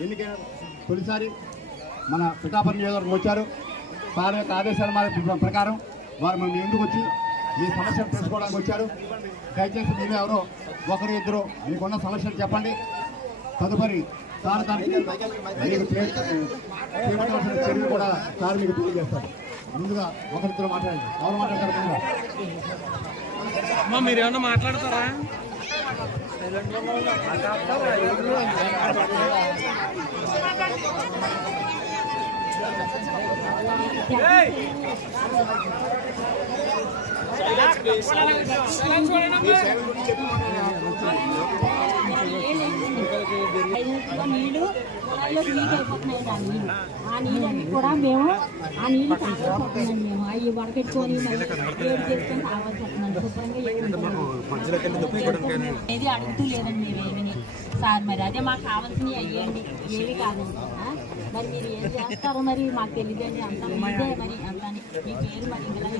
ఎన్నికైన తొలిసారి మన పిఠాపురం నియోజకవర్గం వచ్చారు. సార్ యొక్క ఆదేశాల మేర- ప్రకారం వారు మేము ఎందుకు వచ్చి మీ సమస్యలు తెలుసుకోవడానికి వచ్చారు. దయచేసి మీరు ఎవరో ఒకరు ఇద్దరు మీకున్న సమస్యలు చెప్పండి. తదుపరి సార్ దానికి మీకు చేపట్టవలసిన చర్యలు కూడా సార్ మీకు తెలియజేస్తారు. ముందుగా ఒకరిద్దరు మాట్లాడండి. ఎవరు మాట్లాడతారు మీరు ఏమన్నా మాట్లాడతారా? నీళ్ళు నీళ్ళు ఆ నీళ్ళు కూడా మేము ఆ నీళ్ళు తాగకపోతున్నాం మేము అవి వడకెట్టుకొని మళ్ళీ చేసుకొని తాగకపోతున్నాం శుభ్రంగా ఏది అడుగుతూ లేదండి మేము ఏమిని సార్ మరి అదే మాకు కావాల్సినవి అయ్యండి. ఏవి కాదండి. ఆ? మరి మీరు ఏం చేస్తారో మరి మాకు తెలియదండి. అంత ఇదే మరి అంత మీ పేరు మరి ఇందులో